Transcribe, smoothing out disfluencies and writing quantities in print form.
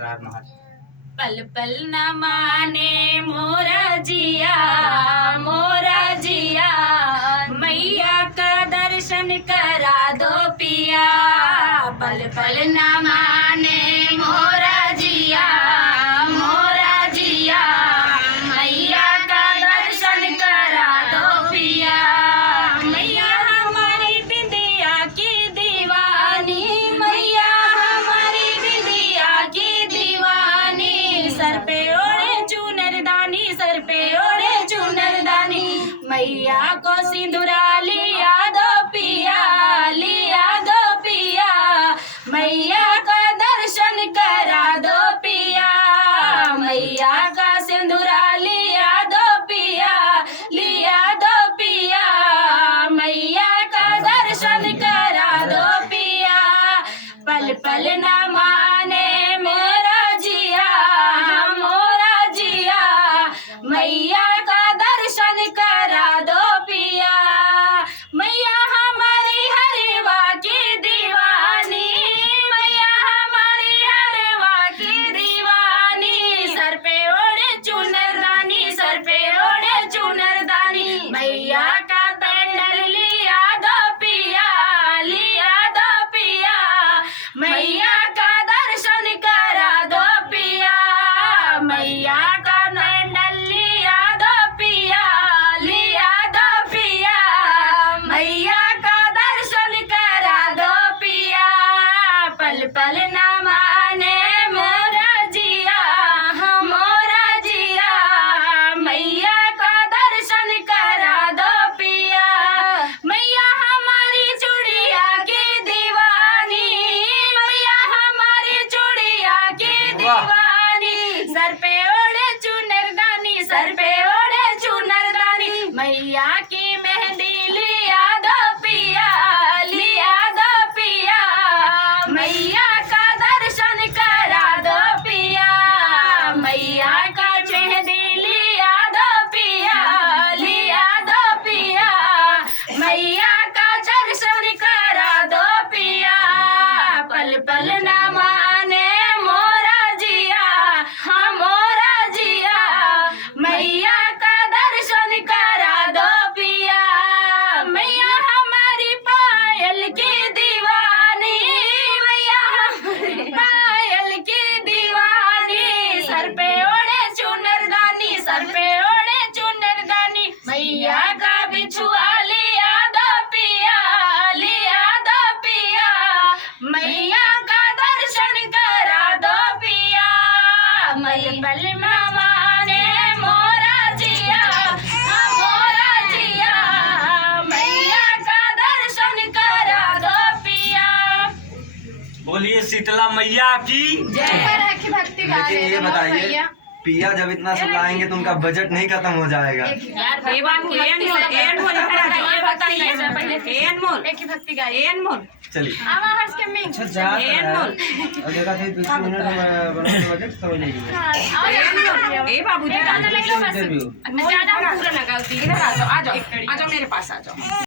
हर महार। पल पल न माने मोरा जिया, मोरा जिया, मैया का दर्शन करा दो पिया। पल पल न माने मोरा जिया, मोरा जिया, मैया का दर्शन करा दो पिया। मैया हमारी बिंदिया की दीवानी, मैया हमारी बिंदिया की दीवानी, सर पे ओढ़े चुनरदानी, सर पे ओढ़े चुनरदानी, मैया को सिंदूरा लिया दो पिया, लिया दो पिया, मैया का दर्शन करा दो पिया। मैया का सिंदूरा लिया दो पिया, लिया दो पिया, मैया का दर्शन करा दो पिया। पल पल न माने मोरा जिया, मोरा जिया, मैया का दर्शन करा दो पिया। मैया हमारी हरवा की दीवानी, मैया हमारी हरवा की दीवानी, सर पे ओढ़े चुनरदानी, सर पे ओढ़े चुनरदानी, मैया का पेंडल लिया दो पिया, लिया दो पिया, मैया का दर्शन करा दो पिया। मैया का पेंडल लिया दो पिया, लिया दो पिया, मैया का दर्शन करा दो पिया। पल पल न माने मोरा जिया, मोरा जिया, मैया का दर्शन करा दो पिया। मैया हमारी चूड़िया की दीवानी, मैया हमारी चूड़िया की दीवानी, सर पे ओढ़े चुनरदानी, सर पे ओढ़े चुनरदानी, मैया की मेहंदी लिया दो पिया, लिया दो पिया, मैया का दर्शन करा दो पिया। मैया का मेहंदी लिया दो पिया, लिया दो पिया, मैया का दर्शन करा दो पिया। पल पल न माने मोरा जिया, हाँ मोरा जिया, मैया का दर्शन करा दो पिया। मैया हमारी पायल की दीवानी, मैया हमारी पायल की दीवानी, सर पे ओढ़े चुनरदानी, सर पे ओढ़े चुनरदानी, मैया का बिछुआ लिया दो पिया, लिया दो पिया, मैया का दर्शन करा दो पिया। मैया पल न माने मोरा जिया, हाँ मोरा जिया, मैया का दर्शन करा दो पिया। बोलिए शीतला मैया की। जय। भक्ति गा लेकिन रहे ये थे मोर बताइए भैया। पिया जब इतना सब लाएंगे तो उनका बजट नहीं खत्म हो जाएगा। यार बेबान के ये बताइए पहले एनमोल, एक ही भक्ति गा एनमोल, चलिए आवा हर्ष के मिंग एनमोल, देखा थे 2 मिनट में बनाने बजट समझ नहीं एनमोल, ए बाबूजी गाना लग लो बस इंटरव्यू ज्यादा पूरा पूरा लगाओ, इधर आ जाओ, आ जाओ, आ जाओ मेरे पास आ जाओ।